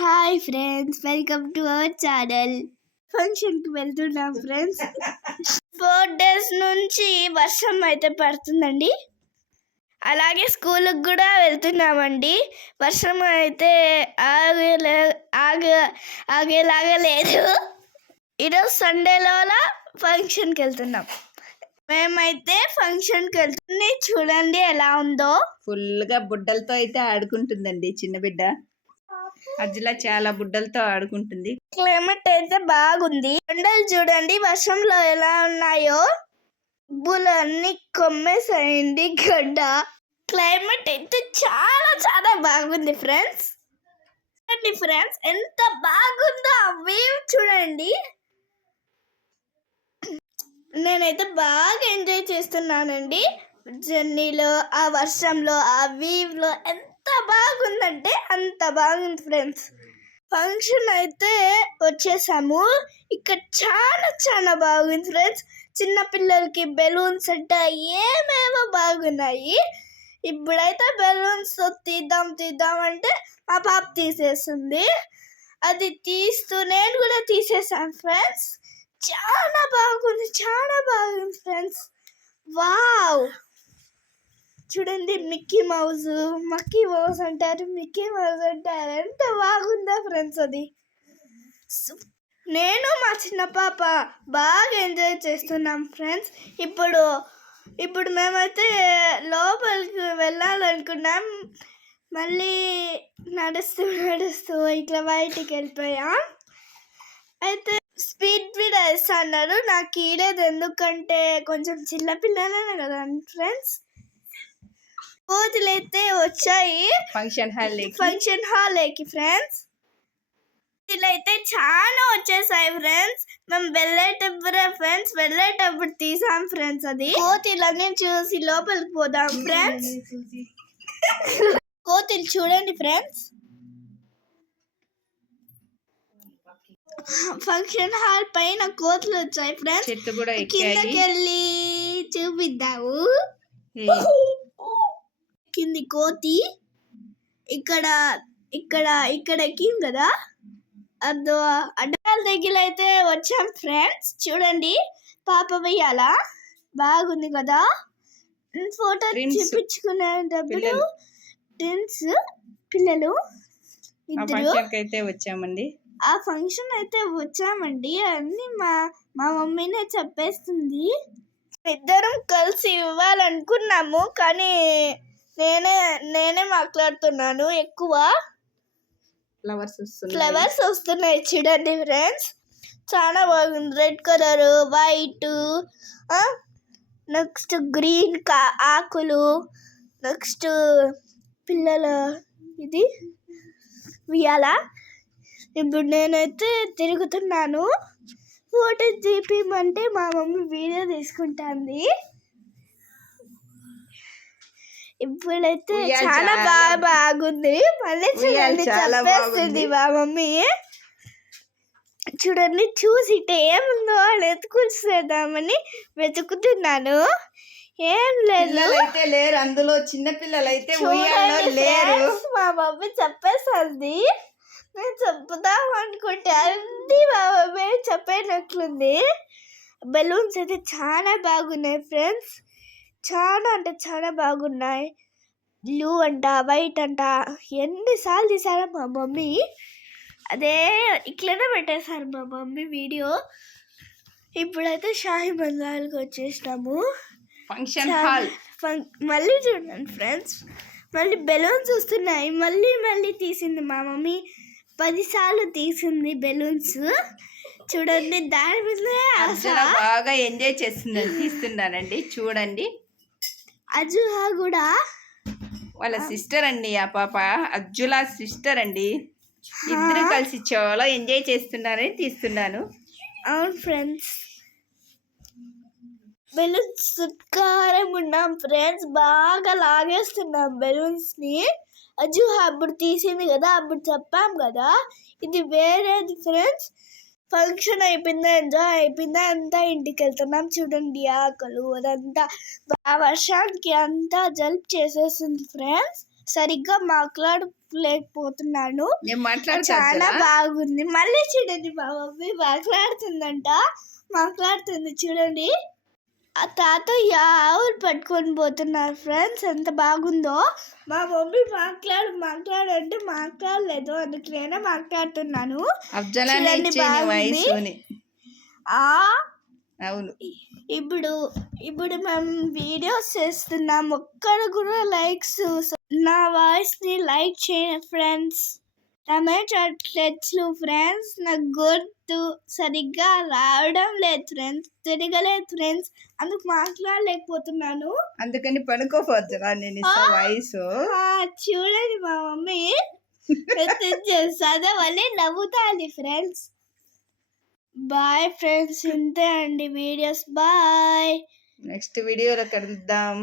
Hi friends welcome to our channel ఫంక్షన్కి వెళ్తున్నాం friends four days నుంచి వర్షం అయితే పడుతుందండి. అలాగే స్కూల్కి కూడా వెళ్తున్నామండి. వర్షం అయితే ఆగలే ఆగ ఆగేలాగా లేదు. ఈరోజు సండేలోన ఫంక్షన్కి వెళ్తున్నాం. మేమైతే ఫంక్షన్కి వెళ్తుంది. చూడండి ఎలా ఉందో. ఫుల్గా బుడ్డలతో అయితే ఆడుకుంటుందండి చిన్న బిడ్డ. అజ్జులా చాలా బుడ్డలతో ఆడుకుంటుంది. క్లైమేట్ అయితే బాగుంది. ఎండలు చూడండి వర్షంలో ఎలా ఉన్నాయో. బులన్నీ కొమ్మేసాయండి గడ్డ. క్లైమేట్ అయితే చాలా చాలా బాగుంది ఫ్రెండ్స్ చూడండి ఫ్రెండ్స్ ఎంత బాగుందో ఆ వేవ్ చూడండి. నేనైతే బాగా ఎంజాయ్ చేస్తున్నానండి. జర్నీలో ఆ వర్షంలో ఆ వీవ్లో ఎంత బాగుందంటే అంత బాగుంది ఫ్రెండ్స్. ఫంక్షన్ అయితే వచ్చేసాము. ఇక్కడ చాలా చాలా బాగుంది ఫ్రెండ్స్. చిన్న పిల్లలకి బెలూన్స్ అంటే ఏమేమో బాగున్నాయి. ఇప్పుడైతే బెలూన్స్ తీద్దాం తీద్దాం అంటే మా పాప తీసేస్తుంది అది తీస్తూ నేను కూడా తీసేసాను ఫ్రెండ్స్. చాలా బాగుంది చాలా బాగుంది ఫ్రెండ్స్. వావ్! చూడండి మిక్కీ మౌజ్ మక్కీ మౌజ్ అంటారు మిక్కీ మౌజ్ అంటారు. ఎంత బాగుందా ఫ్రెండ్స్ అది. నేను మా చిన్న పాప బాగా ఎంజాయ్ చేస్తున్నాం ఫ్రెండ్స్ ఇప్పుడు ఇప్పుడు మేమైతే లోపలికి వెళ్ళాలనుకున్నాం. మళ్ళీ నడుస్తూ నడుస్తూ ఇట్లా బయటికి వెళ్ళిపోయాం. అయితే స్పీడ్ స్పీడ్ వేస్తా అన్నారు నాకు ఈడేది ఎందుకంటే కొంచెం చిన్నపిల్లలే కదా ఫ్రెండ్స్ కోతులైతే వచ్చాయి. ఫంక్షన్ హాల్ ఫంక్షన్ హాల్కి ఫ్రెండ్స్ అయితే చాలా వచ్చేసాయి ఫ్రెండ్స్ మేము వెళ్ళేటప్పుడే ఫ్రెండ్స్ వెళ్ళేటప్పుడు తీసాం ఫ్రెండ్స్ అది. కోతిలన్నీ చూసి లోపలికి పోదాం ఫ్రెండ్స్ కోతిలు చూడండి ఫ్రెండ్స్ ఫంక్షన్ హాల్ పైన కోతులు వచ్చాయి ఫ్రెండ్స్ చెట్టు కూడా ఎక్కాయి. కిందకి వెళ్ళి చూపిద్దాము. కింది కోతి. ఇక్కడ ఇక్కడ ఇక్కడ ఎక్కింది కదా? అదో అడ్డాల దగ్గర అయితే వచ్చాం ఫ్రెండ్స్ చూడండి పాప వెయ్యాల బాగుంది కదా? ఫోటో. చూపించుకునేటప్పుడు పిల్లలు. ట్విన్స్ పిల్లలు ఇద్దరు. అయితే వచ్చామండి. ఆ ఫంక్షన్ అయితే వచ్చామండి. అన్ని మా మా మమ్మీనే చెప్పేస్తుంది. ఇద్దరం కలిసి ఇవ్వాలనుకున్నాము కానీ నేనే నేనే మాట్లాడుతున్నాను ఎక్కువ. ఫ్లవర్స్ వస్తున్నాయి. ఫ్లవర్స్ వస్తున్నాయి చూడండి ఫ్రెండ్స్ చాలా బాగుంది. Red colour white next green కా ఆకులు. నెక్స్ట్ పిల్లల ఇది. ఉయ్యాల. ఇప్పుడు నేనైతే తిరుగుతున్నాను. ఫోటో తీపిమంటే మా మమ్మీ వీడియో తీసుకుంటుంది. ఇప్పుడైతే చాలా బాగా బాగుంది. మళ్ళీ చూడండి చాలా చెప్పేస్తుంది. మా మమ్మీ. చూడండి చూసి ఏముందో అని ఎత్తుకుసేద్దామని వెతుకుతున్నాను. ఏం లేదు. అయితే లేరు అందులో చిన్న పిల్లలు అయితే లేరు. మా మమ్మీ చెప్పేసింది నేను చెప్పుదాం అనుకుంటే అన్ని మా మమ్మీ చెప్పేటట్లుంది. బెలూన్స్ అయితే చాలా బాగున్నాయి ఫ్రెండ్స్ చాలా అంటే చాలా బాగున్నాయి. బ్లూ అంట వైట్ అంట ఎన్నిసార్లు తీసారో మా మమ్మీ. అదే ఇట్లనే పెట్టేశారు మా మమ్మీ వీడియో. ఇప్పుడైతే షాహి మందాలకు వచ్చేసినాము. Function hall. మళ్ళీ చూడండి ఫ్రెండ్స్. మళ్ళీ బెలూన్స్ వస్తున్నాయి. మళ్ళీ మళ్ళీ తీసింది మా మమ్మీ. పదిసార్లు తీసింది బెలూన్స్. చూడండి దాని మీద బాగా ఎంజాయ్ చేస్తుందని తీస్తున్నానండి. చూడండి. అజుహా కూడా వాళ్ళ సిస్టర్ అండి ఆ పాప. అజ్జులా సిస్టర్ అండి. ఇద్దరు కలిసి చాలా ఎంజాయ్ చేస్తున్నారని తీస్తున్నాను. అవును ఫ్రెండ్స్ బెలూన్స్ చుట్కారం ఉన్నాం ఫ్రెండ్స్ బాగా లాగేస్తున్నాం బెలూన్స్ని అజుహా అప్పుడు తీసింది కదా అప్పుడు చెప్పాం కదా. ఇది వేరేది ఫ్రెండ్స్ ఫంక్షన్ అయిపోయిందా ఎంజాయ్ అయిపోయిందా అంతా ఇంటికి వెళ్తున్నాం చూడండి ఆకలు అదంతా ఆ వర్షానికి అంతా జల్ప్ చేసేస్తుంది ఫ్రెండ్స్ సరిగ్గా మాట్లాడలేకపోతున్నాను. చాలా. బాగుంది. మళ్ళీ చూడండి మా మమ్మీ మాట్లాడుతుందంట. మాట్లాడుతుంది చూడండి. తాతయ్య ఆవులు పట్టుకొని పోతున్నారు ఫ్రెండ్స్. ఎంత బాగుందో. మా మమ్మీ మాట్లాడు మాట్లాడంటే మాట్లాడలేదు. అందుకు నేనే మాట్లాడుతున్నాను. వయసుని అవును. ఇప్పుడు ఇప్పుడు మేము వీడియోస్ చేస్తున్నాం. ఒక్కడు కూడా లైక్స్ నా వాయిస్ని లైక్ చేయండి ఫ్రెండ్స్. టమాటో టెచ్లు ఫ్రెండ్స్ నాకు గుర్తు సరిగ్గా రావడం లేదు ఫ్రెండ్స్ తిరగలేదు ఫ్రెండ్స్ అందుకు మాట్లాడలేకపోతున్నాను. అందుకని పడుకోపోద్దురా నేను వయసు. చూడండి మా మమ్మీ. చదవాలి నవ్వుతాంది ఫ్రెండ్స్ బాయ్ ఫ్రెండ్స్ ఇంతే అండి వీడియోస్ బాయ్ నెక్స్ట్ వీడియోలో కలుద్దాం.